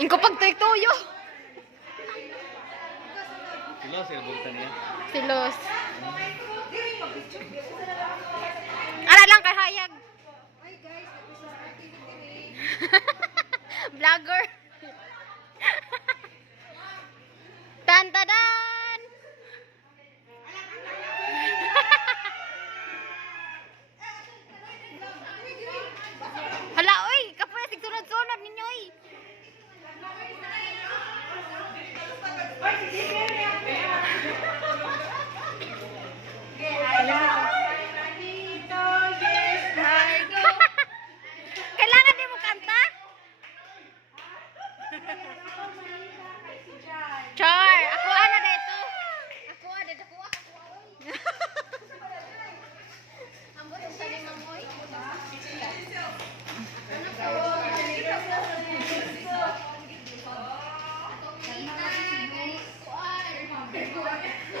Ingko pagtuyo. Silos, ilbutan niya. Silos. Ara lang kay hayag. Hi guys, tapos sa activity. Vlogger. Tan-tadan. Hala, oy, kapoy sigsunod-sunod ninyo, oy. Kailangan din mo kanta? Char, ako ana dito. Ako ana dito. Ambo yung tali mamoy.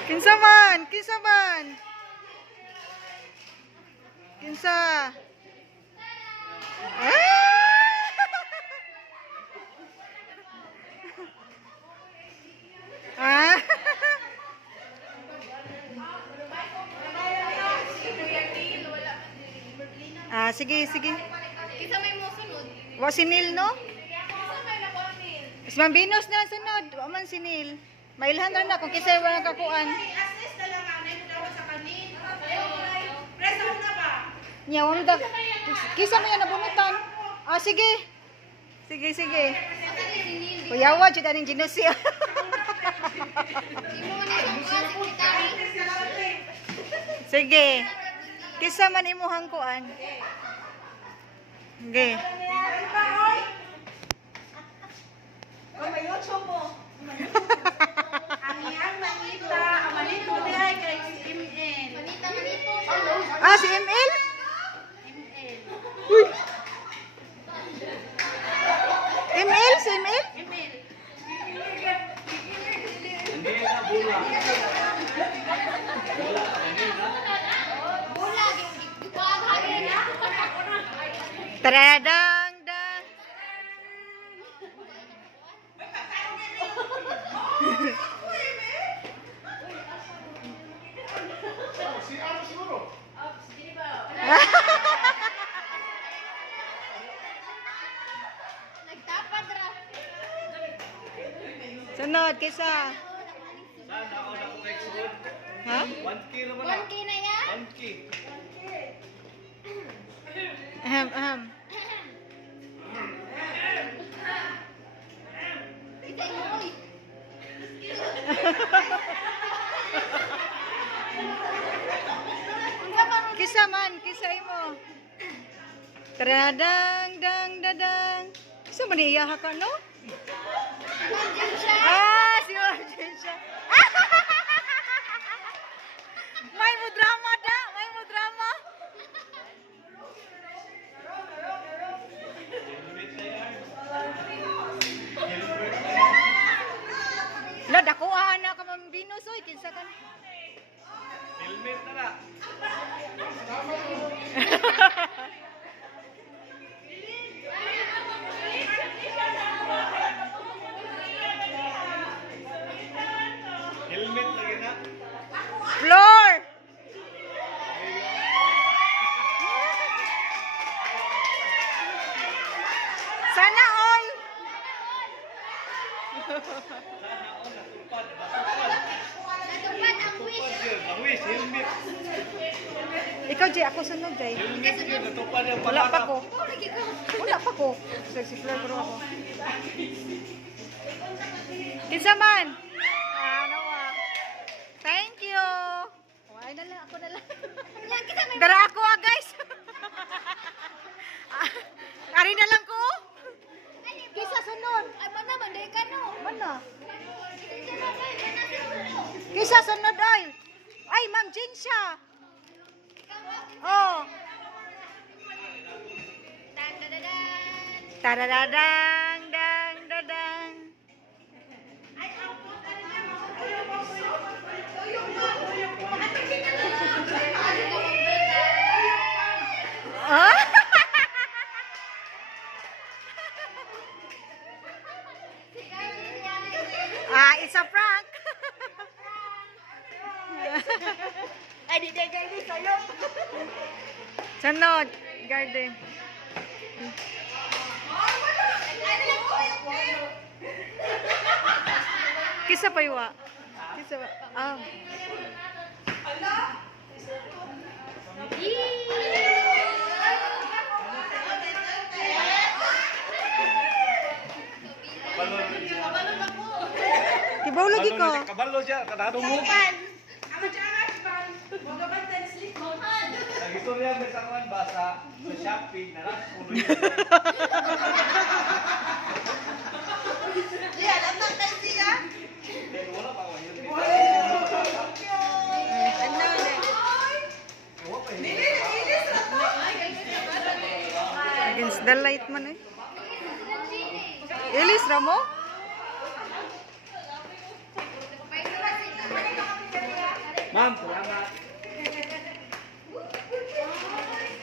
Kinsa man? Kinsa man? Kinsa? Ah? Ah, sige, sige. Kita may mo sunod. Wa si Neil, no? Kita may nakonil. Mas mambinos na lang sunod. Wa man si Neil. Mailhan na kung kisay wala kakuan. Assist na lang anay mo daw sa kanin. Press up na ba? Nya, wala dag. Kisa mo yan nabunutan. Ah, sige. Sige, sige. Kuyawa, jud aning ginusi. Imo ni sa sekretary. Sige. Kisa man imuhang kuan. Sige. May YouTube mo. Ang iyang manita, ang manito niya kay MN. Manita manito. Ah, si ML? MN. Uy. ML? Si ML? MN. Hindi na bula. Bulag. Ikuan hagin na. Taradang dang. Nagtapad ra. Sunod, kisa. Saan ako na kung exod? Ha? 1K naman na. 1K na yan. 1K. Ahem, ahem. Kita mo oy. Unsa man Kisa man, kisa imo. Taradang dang dadang. Kisa man iyaha ka, no? nandiyan siya? Ah, si Origin siya. May mo drama da, may mo drama. La dako ana ka mambinos oy kinsa kan. Helmet na na. Helmet lagi na. Floor. Sana all. Natupad. Natupad ang wish. Natupad yun. Ang wish, helmet. Ikaw Jay, ako sunod Jay. Helmet yun. Natupad yung Wala pa ko. Oh, lagi ka. Wala pa ko. Si Flor pero ako. Kinsa man? Ah, nawa. Thank you. Why na lang ako na lang. Yan kita may Dara ako guys. Ari na lang ko. Kisa sunod. ay mana manday ka no. Mana? Kita na ba na siguro. Kisa sunod ay. Ay, Ma'am Jane siya. Oh. Dan dan dan. Taradadang dang dadang. Ah? di day garden sa'yo. Sunod, garden. Kisa pa iwa. Kisa pa. Ah. Kibaw lagi ko. Kabalo siya, kadadong mo. Nagistorya may sakuan basa sa shopping na lang. Puno yun. Then wala pa ako yun. Against the light man eh. Ilis Ramo? Ma'am, salamat.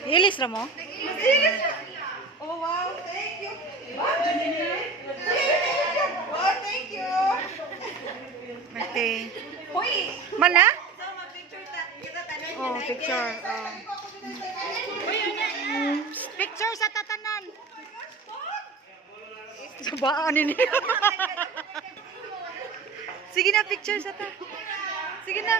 Ilis Ramo? Oh, wow. Thank you. Wow, thank you. Okay. Hoy! Mana? So, mag-picture kita tanan. Oh, picture. Oh. Picture sa tatanan. Sabaan ini. Sige na, picture sa ta. Sige na.